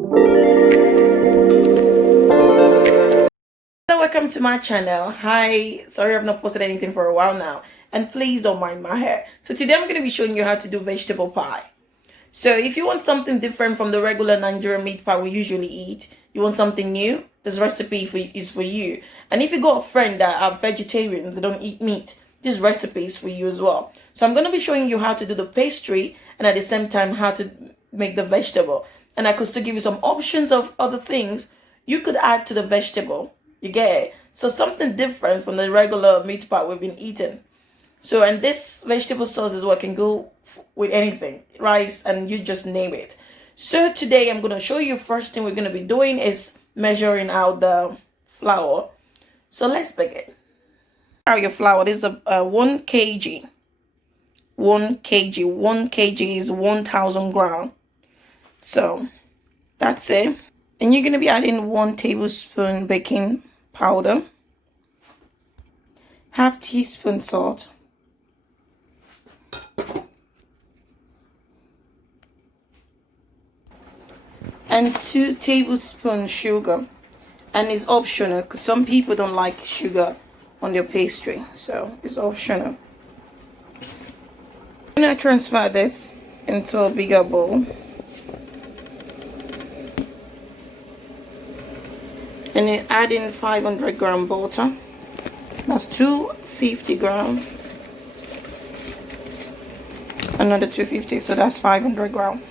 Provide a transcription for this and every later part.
Hello, welcome to my channel. Hi, sorry I've not posted anything for a while now, and please don't mind my hair. So today I'm going to be showing you how to do vegetable pie. So if you want something different from the regular Nigerian meat pie we usually eat, you want something new, this recipe is for you. And if you got a friend that are vegetarians, they don't eat meat, this recipe is for you as well. So I'm going to be showing you how to do the pastry and at the same time how to make the vegetable. And I could still give you some options of other things you could add to the vegetable. You get it? So something different from the regular meat pie we've been eating. So, and this vegetable sauce is what can go with anything, rice, and you just name it. So today I'm going to show you, first thing we're going to be doing is measuring out the flour. So let's begin. Out your flour. This is a 1 kg. 1 kg. 1 kg is 1,000 grams. So that's it. And you're going to be adding 1 tablespoon baking powder, half teaspoon salt, and 2 tablespoons sugar. And it's optional because some people don't like sugar on their pastry, so it's optional. I'm going to transfer this into a bigger bowl. And then add in 500 gram butter. That's 250 grams. Another 250, so that's 500 grams.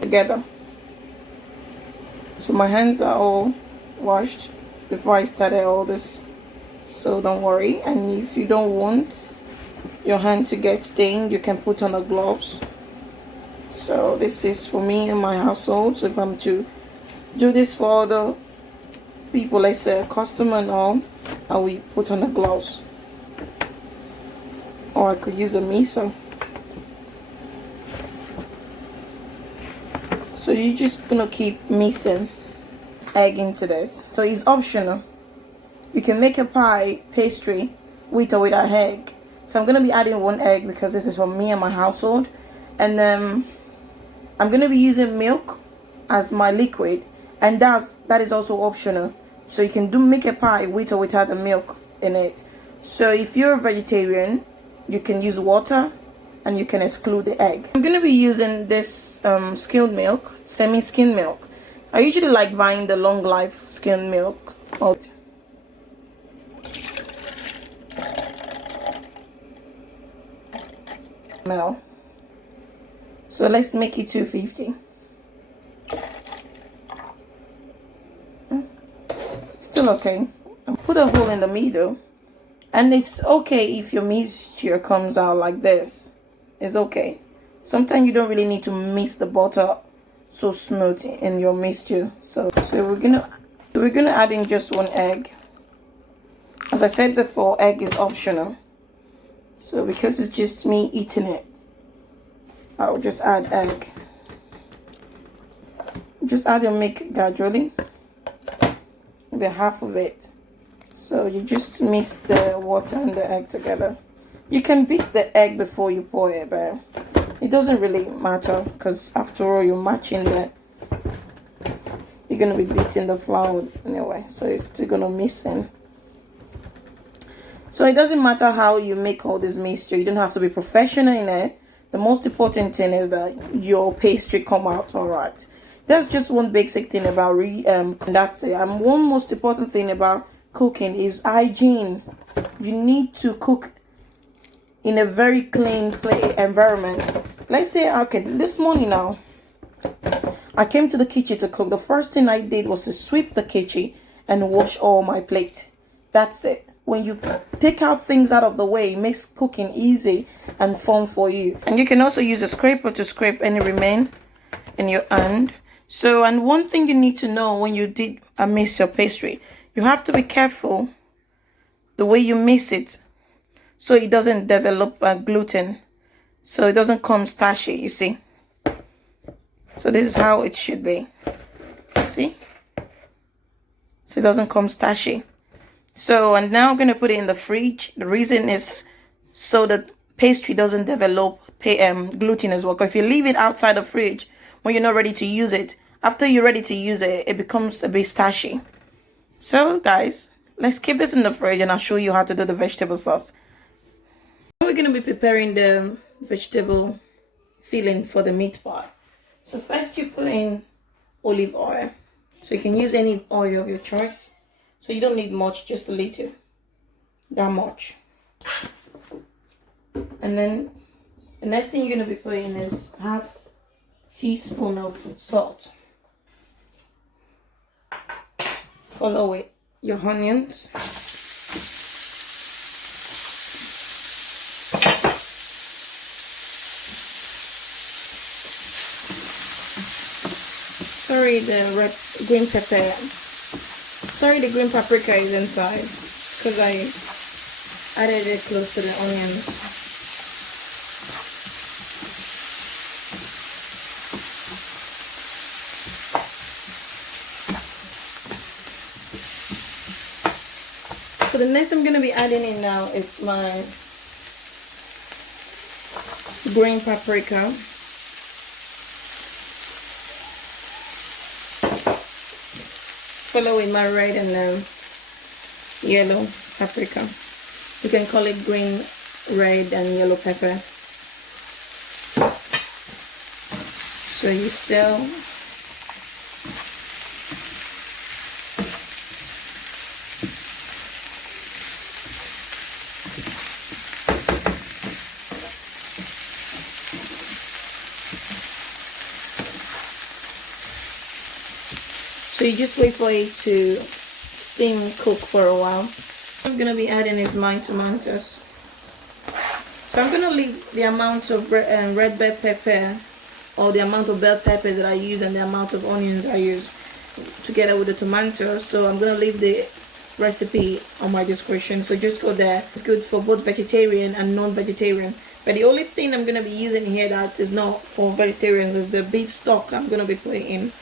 Together. So my hands are all washed before I started all this, so don't worry. And if you don't want your hand to get stained, you can put on the gloves. So this is for me and my household. So if I'm to do this for other people, let's say a customer and all, and we put on the gloves. Or I could use a miso. So you're just gonna keep mixing egg into this. So it's optional. You can make a pie pastry with or without egg. So I'm gonna be adding 1 egg because this is for me and my household. And then I'm gonna be using milk as my liquid. And that is also optional. So you can make a pie with or without the milk in it. So if you're a vegetarian, you can use water and you can exclude the egg. I'm going to be using this skimmed milk, semi-skimmed milk. I usually like buying the long life skimmed milk. So let's make it 250. Still okay. And put a hole in the middle, and it's okay if your mixture comes out like this. It's okay. Sometimes you don't really need to mix the butter so smooth in your mixture. So we're gonna add in just 1 egg. As I said before, egg is optional. So because it's just me eating it, I'll just add egg. Just add your milk gradually. Maybe half of it. So you just mix the water and the egg together. You can beat the egg before you pour it, but it doesn't really matter because after all you're matching you're gonna be beating the flour anyway, so it's still gonna mix in. So it doesn't matter how you make all this mixture. You don't have to be professional in it. The most important thing is that your pastry come out all right. That's just one basic thing about that's it. And one most important thing about cooking is hygiene. You need to cook in a very clean environment. Let's say, okay, this morning now, I came to the kitchen to cook. The first thing I did was to sweep the kitchen and wash all my plate. That's it. When you take out things out of the way, it makes cooking easy and fun for you. And you can also use a scraper to scrape any remain in your hand. So, and one thing you need to know when you mix your pastry, you have to be careful the way you mix it so it doesn't develop gluten, so it doesn't come starchy, you see. So this is how it should be, see, so it doesn't come starchy. So, and now I'm going to put it in the fridge. The reason is so that pastry doesn't develop gluten as well. Because if you leave it outside the fridge when you're not ready to use it. After you're ready to use it, it becomes a bit stashy. So guys, let's keep this in the fridge and I'll show you how to do the vegetable sauce. We're going to be preparing the vegetable filling for the meat pie. So first you put in olive oil. So you can use any oil of your choice. So you don't need much, just a little. That much. And then the next thing you're going to be putting is half teaspoon of salt. Follow with your onions. Sorry, the green pepper. Sorry, the green paprika is inside because I added it close to the onions. So the next I'm going to be adding in now is my green paprika. Follow with my red and yellow paprika. You can call it green, red, and yellow pepper. So you stir. So you just wait for it to steam cook for a while. I'm going to be adding is my tomatoes. So I'm going to leave the amount of red bell pepper or the amount of bell peppers that I use and the amount of onions I use together with the tomatoes. So I'm going to leave the recipe on my description. So just go there. It's good for both vegetarian and non-vegetarian. But the only thing I'm going to be using here that is not for vegetarians is the beef stock I'm going to be putting in.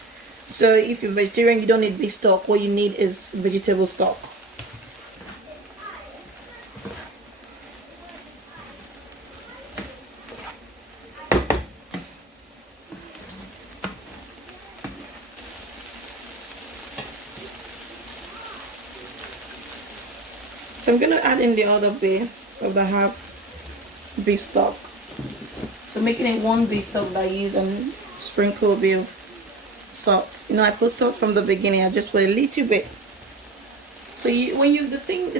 So if you're vegetarian, you don't need beef stock. What you need is vegetable stock. So I'm going to add in the other bit of the half beef stock. So making it one beef stock that I use and sprinkle a bit of salt. You know, I put salt from the beginning. I just put a little bit. So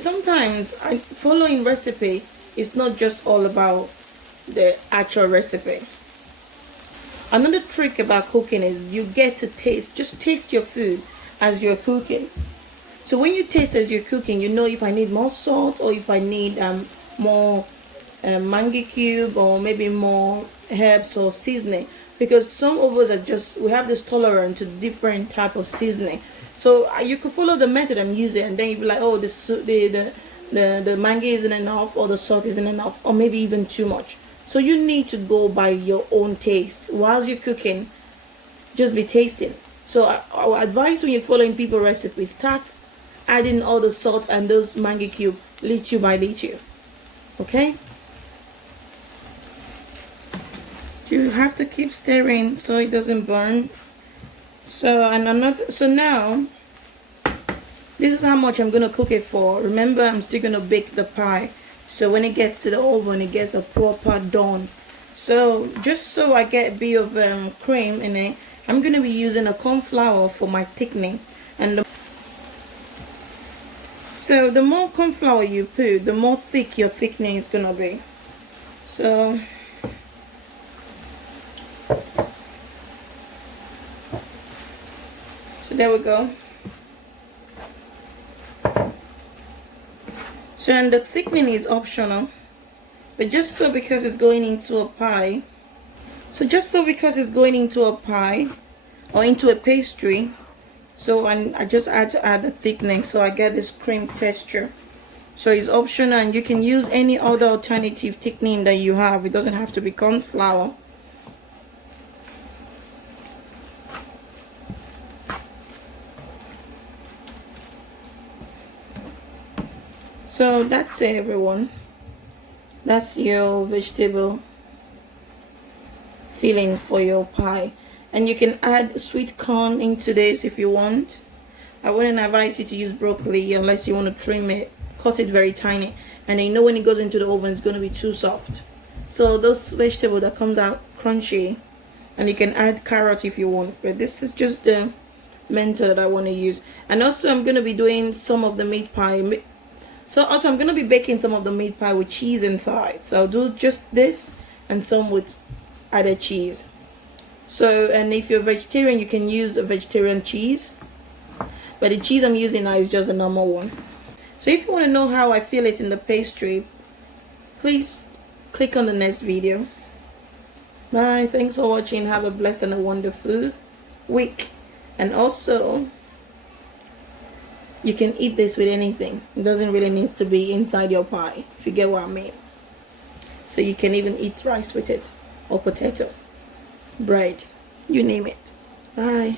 sometimes following recipe is not just all about the actual recipe. Another trick about cooking is you get to just taste your food as you're cooking. So when you taste as you're cooking, you know if I need more salt or if I need more maggi cube or maybe more herbs or seasoning. Because some of us we have this tolerance to different type of seasoning. So you could follow the method I'm using and then you'd be like, oh, the maggi isn't enough or the salt isn't enough or maybe even too much. So you need to go by your own taste. Whilst you're cooking, just be tasting. So I would advise when you're following people's recipes, start adding all the salt and those maggi cube little by little. Okay? You have to keep stirring so it doesn't burn. So now this is how much I'm gonna cook it for. Remember, I'm still gonna bake the pie, so when it gets to the oven it gets a proper done. So just so I get a bit of cream in it, I'm gonna be using a corn flour for my thickening. And so the more corn flour you put, the more thick your thickening is gonna be. So there we go. So and the thickening is optional, but just so because it's going into a pie, or into a pastry, so I just had to add the thickening so I get this cream texture. So it's optional and you can use any other alternative thickening that you have. It doesn't have to be corn flour. So that's it, everyone. That's your vegetable filling for your pie. And you can add sweet corn into this if you want. I wouldn't advise you to use broccoli unless you want to trim it, cut it very tiny, and then you know when it goes into the oven it's going to be too soft. So those vegetables that comes out crunchy, and you can add carrot if you want, but this is just the method that I want to use. And also I'm going to be doing some of the meat pie. So also I'm going to be baking some of the meat pie with cheese inside. So I'll do just this and some with added cheese. So, and if you're a vegetarian, you can use a vegetarian cheese, but the cheese I'm using now is just the normal one. So if you want to know how I feel it in the pastry, please click on the next video. Bye. Thanks for watching. Have a blessed and a wonderful week. And also, you can eat this with anything. It doesn't really need to be inside your pie, if you get what I mean. So you can even eat rice with it, or potato, bread, you name it. Bye.